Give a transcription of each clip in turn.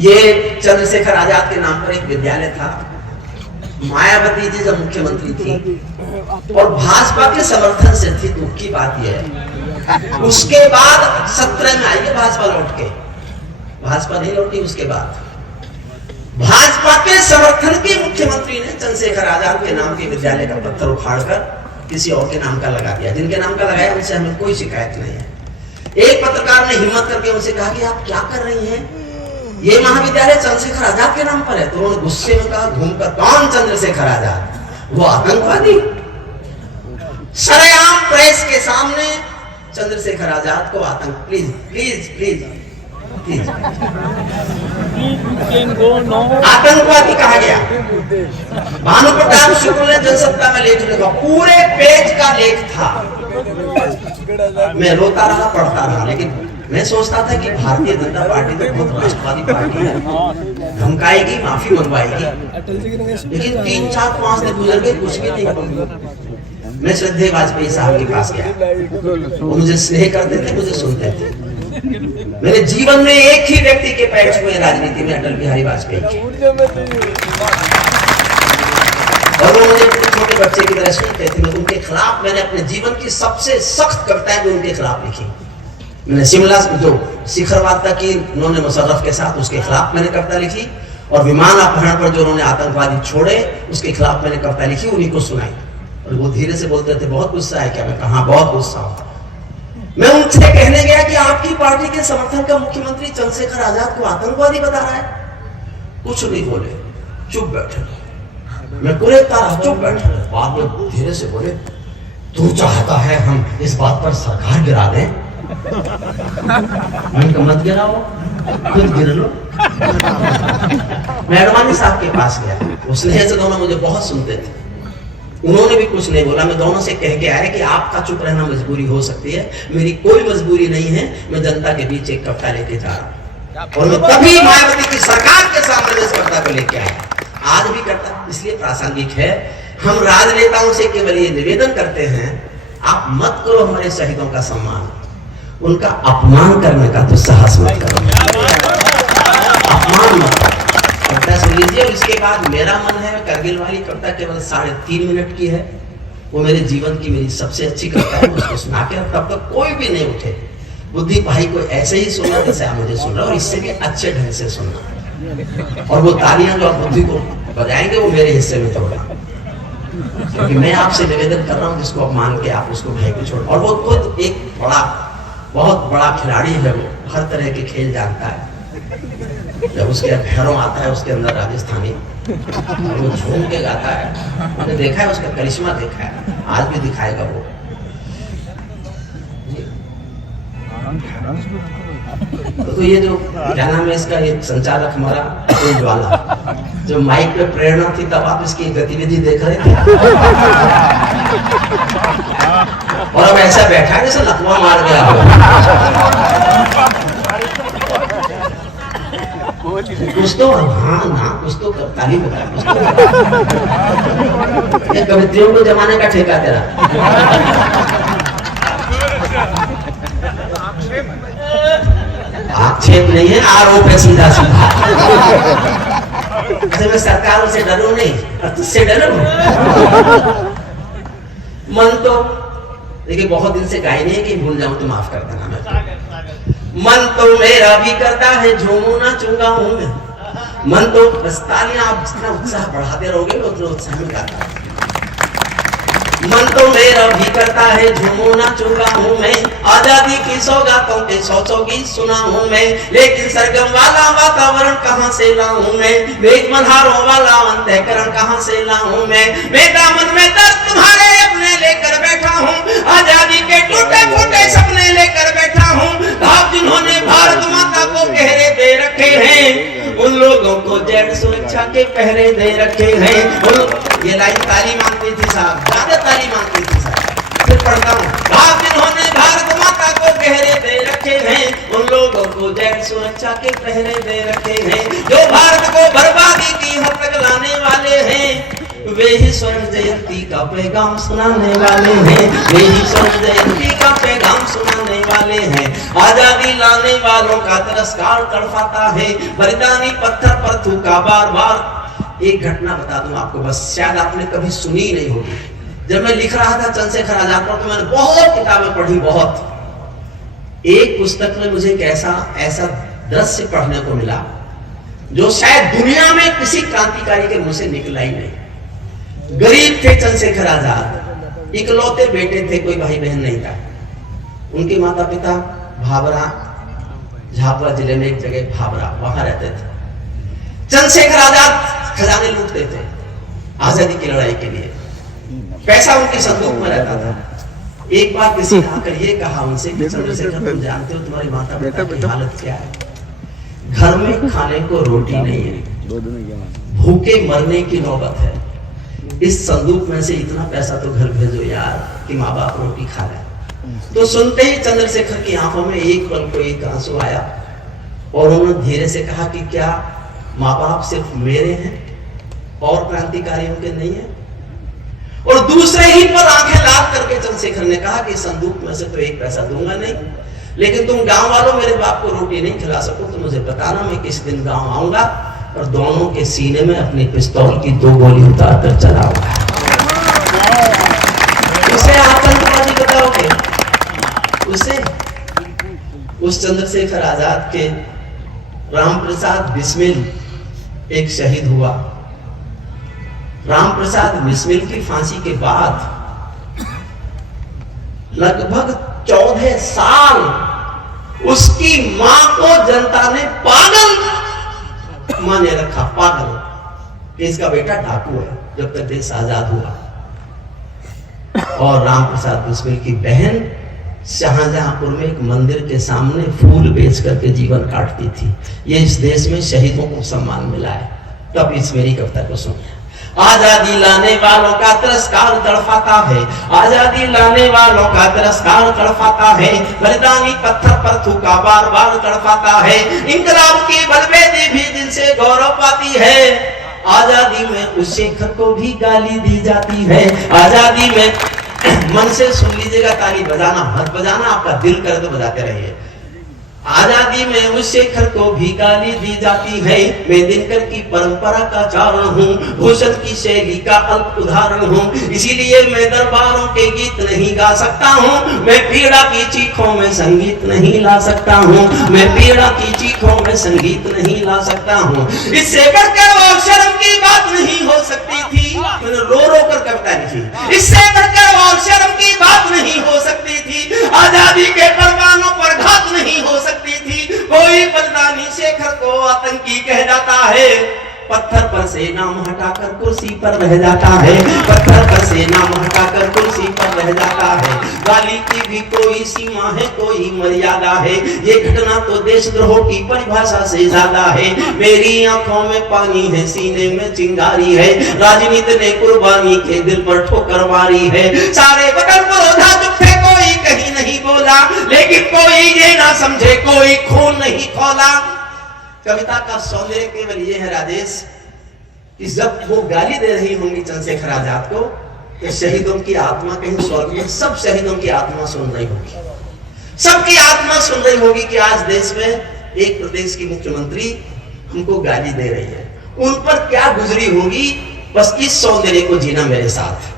ये चंद्रशेखर आजाद के नाम पर एक विद्यालय था। मायावती जी जब मुख्यमंत्री थी और भाजपा के समर्थन से थी, दुख की बात यह है उसके बाद 17 में आई है भाजपा लौट के, भाजपा नहीं लौटी। उसके बाद भाजपा के समर्थन के मुख्यमंत्री ने चंद्रशेखर आजाद के नाम के विद्यालय का पत्थर उखाड़कर किसी और के नाम का लगा दिया। जिनके नाम का लगाया उनसे हमें कोई शिकायत नहीं है। एक पत्रकार ने हिम्मत करके उनसे कहा कि आप क्या कर रही हैं, ये महाविद्यालय चंद्रशेखर आजाद के नाम पर है। तो उन्होंने गुस्से में कहा, घूमकर कौन चंद्रशेखर आजाद, वो आतंकवादी। सरेआम प्रेस के सामने चंद्रशेखर आजाद को आतंक, प्लीज प्लीज प्लीज प्लीज आतंकवादी कहा गया। भानु प्रताप शुक्ल ने जनसत्ता में लेख लिखा, पूरे पेज का लेख था। मैं रोता रहा, पढ़ता रहा, लेकिन मैं सोचता था कि भारतीय जनता पार्टी तो बहुत राष्ट्रवादी पार्टी है, धमकाएगी, माफी मंगवाएगी, लेकिन 3, 4, 5 दिन गुजर गए, कुछ भी नहीं। मैं श्रद्धेय वाजपेयी साहब के पास गया, वो मुझे स्नेह करते थे, मुझे सुनते थे। मेरे जीवन में एक ही व्यक्ति के पैर छुए राजनीति में, अटल बिहारी वाजपेयी। और वो मुझे छोटे बच्चे की तरह सुनते थे। मैं उनके खिलाफ, मैंने अपने जीवन की सबसे सख्त कविताएं भी उनके खिलाफ लिखी। मैंने शिमला जो शिखर वार्ता की उन्होंने मुशर्रफ के साथ, उसके खिलाफ मैंने कविता लिखी। और विमान अपहरण पर जो उन्होंने आतंकवादी छोड़े, उसके खिलाफ मैंने कविता लिखी, उन्हीं को सुनाई। और वो धीरे से बोलते थे, बहुत गुस्सा है क्या? मैं कहा, बहुत गुस्सा हूं। मैं उनसे कहने गया कि आपकी पार्टी के समर्थन का मुख्यमंत्री चंद्रशेखर आजाद को आतंकवादी बता रहा है। कुछ नहीं बोले, चुप बैठे। मैं कुरेदता रहा, चुप बैठे। बाद में धीरे से बोले, तू चाहता है हम इस बात पर सरकार गिरा दें? मैंने मत गिराओ, खुद गिर लो। मैं अडवाणी साहब के पास गया, उसने ऐसे दोनों मुझे बहुत सुनते थे, उन्होंने भी कुछ नहीं बोला। मैं दोनों से कह के आया कि आपका चुप रहना मजबूरी हो सकती है, मेरी कोई मजबूरी नहीं है। मैं जनता के बीच एक कविता लेके जा रहा हूं। और मैं तभी मायावती की सरकार के सामने इस कविता को लेके आया। आज भी करता, इसलिए प्रासंगिक है। हम राजनेताओं से केवल ये निवेदन करते हैं, आप मत करो हमारे शहीदों का सम्मान, उनका अपमान करने का तो साहस मत करो, अपमान मत करो। कविता सुन लीजिए। इसके बाद मेरा मन है, करगिल वाली कविता केवल 3.5 मिनट की है, वो मेरे जीवन की मेरी सबसे अच्छी कविता है। उसको सुना के तब तक कोई भी नहीं उठे। बुद्धि भाई को ऐसे ही सुनना जैसे आप मुझे सुन रहे हो, और इससे भी अच्छे ढंग से सुनना। और वो तालियां जो आप बुद्धि को बजाएंगे वो मेरे हिस्से में तोड़ना, क्योंकि मैं आपसे निवेदन कर रहा हूँ, जिसको आप मान के आप उसको भय को छोड़। और वो खुद एक बहुत बड़ा खिलाड़ी है, वो हर तरह के खेल जानता है। जब उसके भैरव आता है उसके अंदर राजस्थानी, वो झूम के गाता है, मैंने देखा है, उसका करिश्मा देखा है, आज भी दिखाएगा वो। तो ये जो क्या नाम है इसका, ये संचालक हमारा ज्वाला, जो माइक पे प्रेरणा थी तब आप इसकी गतिविधि देख रहे थे, और अब ऐसा बैठा है जैसे लकवा मार गया हो। कुछ तो हाँ ना, कुछ तो ताली बता, कुछ तो ये कवित्रियों को जमाने का ठेका तेरा। आक्षेप नहीं है, आरोप है सीधा सीधा। मैं सरकारों से डरूं नहीं, तुझसे डरूं। मन तो देखिए बहुत दिन से गाय नहीं है कि भूल जाऊं तो माफ कर देना। मन तो मेरा भी करता है, झूमू ना चूंगा हूं मैं। मन तो बस तालियां आप जितना उत्साह बढ़ाते रहोगे उतना उत्साह में गाता है। मन तो मेरा भी करता है, झूमू ना चूंगा हूं मैं। आजादी की सौगातों के 100 गीत सुना हूं मैं, लेकिन सरगम वाला वातावरण कहां से लाऊं मैं। वेग मल्हारों वाला अंतःकरण कहां से लाऊं मैं। दामन में दस्त तुम्हारे अपने लेकर बैठा हूं, आजादी के टूटे फूटे सपने लेकर बैठा हूं। आप जिन्होंने भारत माता को पहरे दे रखे हैं, उन लोगों को जेड सुरक्षा के पहरे दे रखे हैं। ये लाइन ताली मांगती थी साहब, ज्यादा ताली मांगती थी साहब। फिर पढ़ता हूँ, आप जिन्होंने भारत माता को पहरे दे रखे हैं, उन लोगों को जेड सुरक्षा के पहरे दे रखे हैं। जो भारत को बर्बादी की हद तक लाने वाले हैं, वे ही स्वर्ण जयंती का पैगाम सुनाने वाले हैं। वे ही स्वर्ण जयंती का पैगाम नाम सुनाने वाले हैं। आजादी लाने वालों का तिरस्कार तड़पाता है, बलिदानी पत्थर पर थूका बार बार। एक घटना बता दूं आपको, बस शायद आपने कभी सुनी नहीं होगी। जब मैं लिख रहा था चंद्रशेखर आजाद पर, तो मैंने बहुत किताबें पढ़ी, बहुत। एक पुस्तक में मुझे एक ऐसा दृश्य पढ़ने को मिला जो शायद दुनिया में किसी क्रांतिकारी के मुंह से निकला ही नहीं। गरीब थे चंद्रशेखर आजाद, इकलौते बेटे थे, कोई भाई बहन नहीं था। उनके माता पिता भाबरा, झाबुआ जिले में एक जगह भाबरा, वहां रहते थे। चंद्रशेखर आजाद खजाने लूटते थे आजादी की लड़ाई के लिए, पैसा उनके संदूक में रहता था। एक बार किसी ने आकर ये कहा उनसे कि चंद्रशेखर, तुम जानते हो तुम्हारी माता पिता की हालत क्या है? घर में खाने को रोटी नहीं है, भूखे मरने की नौबत है। इस संदूक में से इतना पैसा तो घर भेजो यार कि माँ बाप रोटी खा रहे। तो सुनते ही चंद्रशेखर की आंखों में एक पल को एक आंसू आया और उन्होंने धीरे से कहा कि क्या माँ बाप सिर्फ मेरे हैं और क्रांतिकारियों के नहीं है? और दूसरे ही पर आंखें लाल करके चंद्रशेखर ने कहा कि संदूक में से तो एक पैसा दूंगा नहीं, लेकिन तुम गांव वालों मेरे बाप को रोटी नहीं खिला सको तो मुझे बताना, मैं किस दिन गांव आऊंगा और दोनों के सीने में अपनी पिस्तौल की 2 गोली उतार कर चलाऊंगा। उसे आतंकवादी बताओगे? उसे उस चंद्रशेखर आजाद के राम प्रसाद बिस्मिल एक शहीद हुआ। राम प्रसाद बिस्मिल की फांसी के बाद लगभग 14 साल उसकी मां को जनता ने पागल माने रखा, पागल कि इसका बेटा डाकू है, जब तक देश आजाद हुआ। और राम प्रसाद बिस्मिल की बहन शाहजहांपुर में एक मंदिर के सामने फूल बेच करके जीवन काटती थी। ये इस देश में शहीदों को सम्मान मिला है। तो अब इस मेरी कविता को सुनिए। आजादी लाने वालों का तिरस्कार तड़पाता है, आजादी लाने वालों का तिरस्कार तड़पाता है, बलिदानी पत्थर पर थूका बार बार तड़पाता है। इंकलाब की बलवेदी भी जिनसे गौरव पाती है, आजादी में उस शेखर को भी गाली दी जाती है। आजादी में मन से सुन लीजिएगा, ताली बजाना मत बजाना, आपका दिल करे तो बजाते रहिए। आजादी में उस शेखर को भी गाली दी जाती है। मैं दिनकर की परंपरा का चारण हूँ, भूषण की शैली का अल्प उदाहरण हूँ, इसीलिए मैं दरबारों के गीत नहीं गा सकता हूँ। मैं पीड़ा की चीखों में संगीत नहीं ला सकता हूँ, मैं पीड़ा की चीखों में संगीत नहीं ला सकता हूँ। इससे बढ़कर और शर्म की बात नहीं हो सकती थी। मैंने रो रो कर कविता लिखी। इससे बढ़कर और शर्म की बात नहीं हो सकती थी। आजादी के परवानों पर घात नहीं हो सकती थी। कोई बलिदानी शेखर को आतंकी कह जाता है, पत्थर पर से नाम हटाकर कुर्सी पर रह जाता है, पत्थर पर से नाम हटाकर कुर्सी पर रह जाता है। गाली की भी कोई सीमा है, कोई मर्यादा है, ये घटना तो देशद्रोह की परिभाषा से ज्यादा है। मेरी आंखों में पानी है, सीने में चिंगारी है, राजनीति ने कुर्बानी के दिल पर ठोकर मारी है। सारे बदल पुरोधा चुप थे, कोई कहीं नहीं बोला, लेकिन कोई ये ना समझे कोई खून नहीं खोला। कविता का सौंदर्य केवल ये है राजेश कि जब वो गाली दे रही होंगी चंद्रशेखर आजाद को, तो शहीदों की आत्मा कहीं स्वर्ग में, सब शहीदों की आत्मा सुन रही होगी, सबकी आत्मा सुन रही होगी कि आज देश में एक प्रदेश की मुख्यमंत्री हमको गाली दे रही है। उन पर क्या गुजरी होगी, बस इस सौंदर्य को जीना मेरे साथ।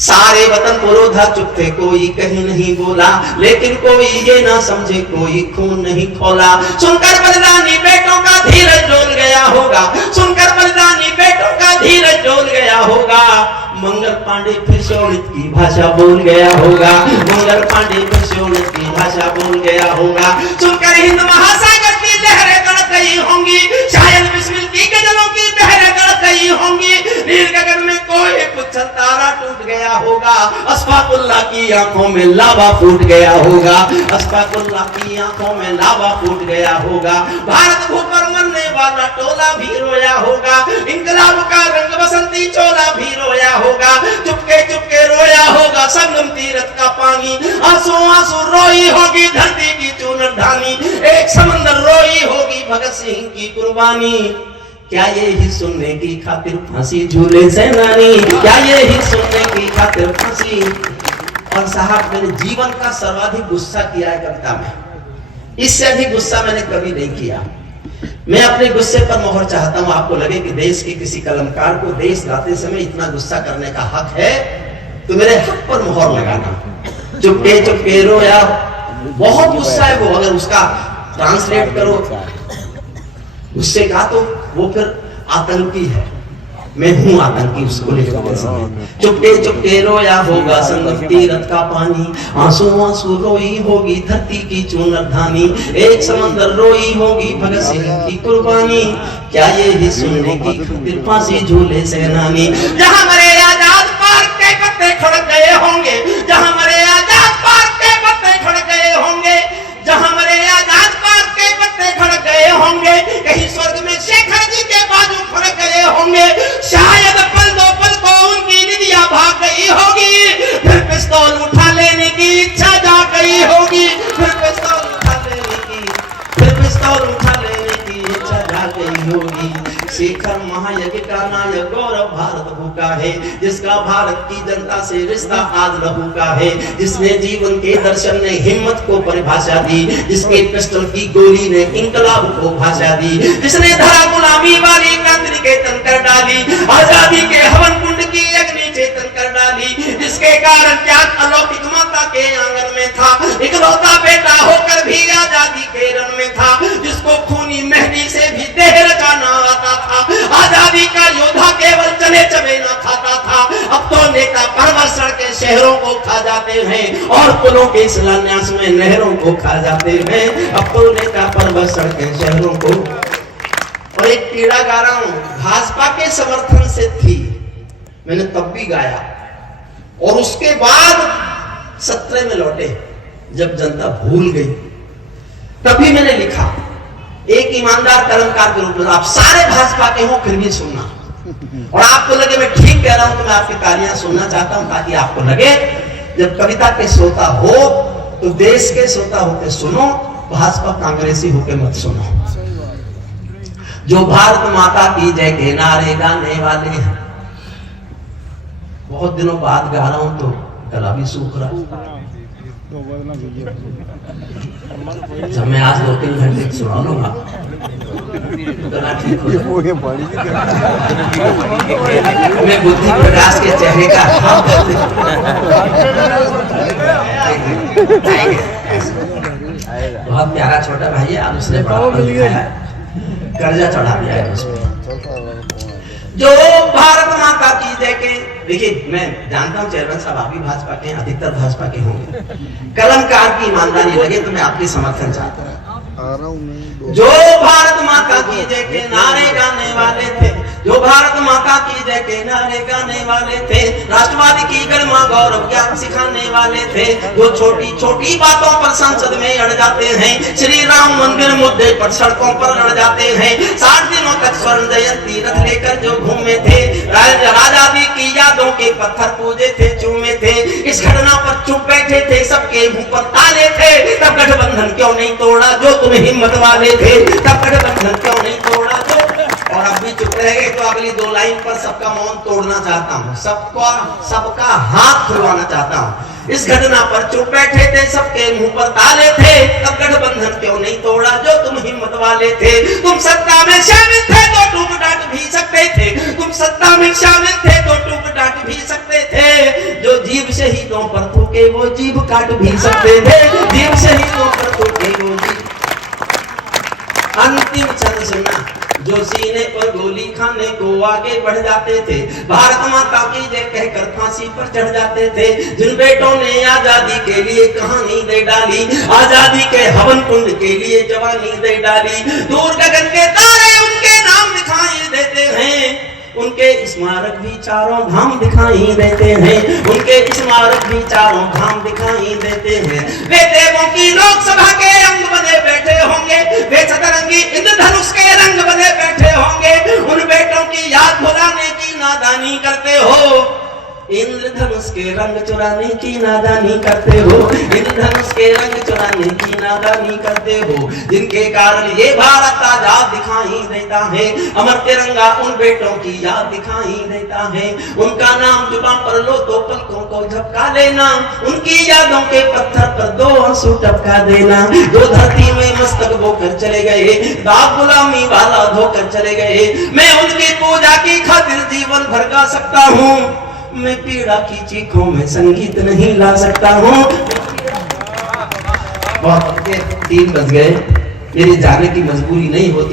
सारे वतन पुरोधा चुप थे, कोई कहीं नहीं बोला, लेकिन कोई ये ना समझे कोई खून नहीं खोला। सुनकर बलिदानी बेटों का धीरज डोल गया होगा, सुनकर बलिदानी बेटों का धीरज डोल गया होगा। मंगल पांडे फिर शोणित की भाषा बोल गया होगा, मंगल पांडे फिर शोणित की भाषा बोल गया होगा। सुनकर हिंद महासागर की लहरें तड़क गई होंगी, शायद बिस्मिल की गजलों की लहरें तड़क गई होंगी। नील गगन में कोई पुच्छल तारा टूट गया होगा, अशफाकुल्लाह की आंखों में लावा फूट गया होगा, अशफाकुल्लाह की आंखों में लावा फूट गया होगा। भारत भूख पर मरने वाला टोला भी रोया होगा, इंकलाब का रंग बसंती चोला भी रोया होगा। चुपके चुपके रोया होगा संगम तीरथ का पानी, आंसू आंसू रोई होगी धरती की चूनर धानी। एक समंदर रोई होगी भगत सिंह की कुर्बानी। क्या ये ही सुनने की खातिर फांसी झूले सेनानी, क्या ये ही सुनने की खातिर फांसी। और साहब मैंने जीवन का सर्वाधिक गुस्सा किया है कविता में, इससे अधिक गुस्सा मैंने कभी नहीं किया। मैं अपने गुस्से पर मोहर चाहता हूं। आपको लगे कि देश के किसी कलमकार को देश गाते समय इतना गुस्सा करने का हक है तो मेरे हक पर मोहर लगाना। चुपके चुपके रोया, बहुत गुस्सा है वो, अगर उसका ट्रांसलेट करो गुस्से का तो वो फिर आतंकी है। मैं हूं आतंकी उसको लिखते समय। चुपके चुपके रोया होगा संगम तीरथ का पानी, आंसू आंसू रोई होगी धरती की चूनर धानी, एक समंदर रोई होगी भगत सिंह की कुर्बानी, क्या ये ही सुनने की खातिर फांसी झूले सेनानी। जहां मरे आजाद पार्क के पत्ते खड़क गए होंगे, जहां मरे आजाद पार्क के पत्ते खड़क गए होंगे, जहां मरे आजाद पार्क के पत्ते खड़क गए होंगे, कहीं स्वर्ग में शेखर जी के बाजू खड़क गए होंगे, शायद पल दो पल को उनकी निदिया भाग गई होगी, फिर पिस्तौल उठा लेने की इच्छा जाग गई होगी, फिर पिस्तौल उठा लेने की इच्छा जाग गई होगी। शेखर महायज्ञ का नायक गौरव भारत भूखा है, जिसका भारत की जनता से रिश्ता आज लहू का है, जिसने जीवन के दर्शन ने हिम्मत को परिभाषा दी, जिसके पिस्टल की गोली ने इंकलाब को भाषा दी, जिसने धरा गुलामी वाली क्रांति निकेतन कर डाली, आजादी के हवन कुंड की अग्नि चेतन कर डाली, जिसके कारण त्याग अलौकिक माता के आंगन में था, इकलौता बेटा होकर भी आजादी के रण में था, जिसको खूनी मेहंदी से भी देह रचाना आता था, आजादी का योद्धा केवल चने चबे न खाता था। अब तो नेता परवर के शहरों को खा जाते हैं और पुलों के शिलान्यास में नहरों को खा जाते हैं। अब तो नेता परवर के शहरों को। और एक पीड़ा गा रहा हूं, भाजपा के समर्थन से थी, मैंने तब भी गाया, और उसके बाद 17 में लौटे जब जनता भूल गई तभी मैंने लिखा। एक ईमानदार कलमकार के रूप में आप सारे भाजपा के हो फिर भी सुनना, और आपको लगे मैं ठीक कह रहा हूं तो मैं आपकी तालियां सुनना चाहता हूं, ताकि आपको लगे जब कविता के श्रोता हो तो देश के श्रोता होकर सुनो, भाजपा कांग्रेसी होकर मत सुनो। जो भारत माता की जय के नारे गाने वाले हैं, बहुत दिनों बाद गा रहा हूं तो गला भी सूख रहा। जब मैं आज 2-3 घंटे सुना लूंगा गला ठीक हो जाएगा। मैं बुद्धि प्रकाश के चेहरे का बहुत प्यारा छोटा भाई है, आज उसने कर्जा चढ़ा दिया है उसमें। जो भारत माता की जय के, देखिए मैं जानता हूं चेयरमैन साहब आप भी भाजपा के, अधिकतर भाजपा के होंगे, कलमकार की ईमानदारी लगे तो मैं आपकी समर्थन चाहता हूं। जो भारत माता की जय के नारे गाने वाले थे, जो भारत माता की जय के नारे गाने वाले थे, राष्ट्रवादी की गरिमा गौरव ज्ञान सिखाने वाले थे, जो छोटी छोटी बातों पर संसद में अड़ जाते हैं, श्री राम मंदिर मुद्दे पर सड़कों पर लड़ जाते हैं, 60 दिनों तक स्वर्ण जयंती रथ लेकर जो घूमे थे, आजादी की यादों के पत्थर पूजे थे, चूमे थे, इस घटना पर चुप बैठे थे, सबके मुंह पर ताले थे, तब गठबंधन क्यों नहीं तोड़ा जो तुम हिम्मत वाले थे, तब गठबंधन क्यों नहीं तोड़ा जो। और अब भी चुप रह गए तो अगली 2 लाइन पर सबका मौन तोड़ना चाहता हूँ, सबका हाथ खुलवाना चाहता हूँ। इस घटना पर चुप बैठे थे, सबके मुंह पर ताले थे, तब गठबंधन क्यों नहीं तोड़ा जो तुम हिम्मत वाले थे। तुम सत्ता में शामिल थे तो टूक डांट भी सकते थे, तुम सत्ता में शामिल थे तो टूक डांट भी सकते थे, जो जीभ शहीदों पर थूके वो जीभ काट भी सकते थे, जीभ शहीदों पर थूके वो जीभ। अंतिम छंद सुनना, जो सीने पर गोली खाने को आगे बढ़ जाते थे, भारत माता की जय कहकर फांसी पर चढ़ जाते थे, जिन बेटों ने आजादी के लिए कहानी दे डाली, आजादी के हवन कुंड के लिए जवानी दे डाली, दूर गगन के तारे उनके नाम दिखाई देते हैं, उनके स्मारक भी चारों धाम दिखाई देते हैं, उनके स्मारक भी चारों धाम दिखाई देते हैं। वे देवों की लोकसभा के अंग बने बैठे होंगे, वे सतरंगी इंद्रधनुष के रंग बने बैठे होंगे, उन बेटों की याद भुलाने की नादानी करते हो, इंद्रधनुष के रंग चुराने की नादानी करते हो, इंद्रधनुष के रंग चुराने की नादानी करते हो, जिनके कारण ये भारत आजाद दिखाई देता देता है, अमर तिरंगा उन बेटों की याद दिखाई देता है। उनका नाम जुबान पर लो तो पलकों को झपका लेना, उनकी यादों के पत्थर पर 2 आंसू टपका देना। जो धरती में मस्तक बोकर चले गए, दाग गुलामी वाला धोकर चले गए, मैं उनकी पूजा की खातिर जीवन भर गा सकता हूँ। मैं पीड़ा की चीखों में संगीत नहीं ला सकता हूँ। बहुत 3 बज गए, मेरी जाने की मजबूरी नहीं होती।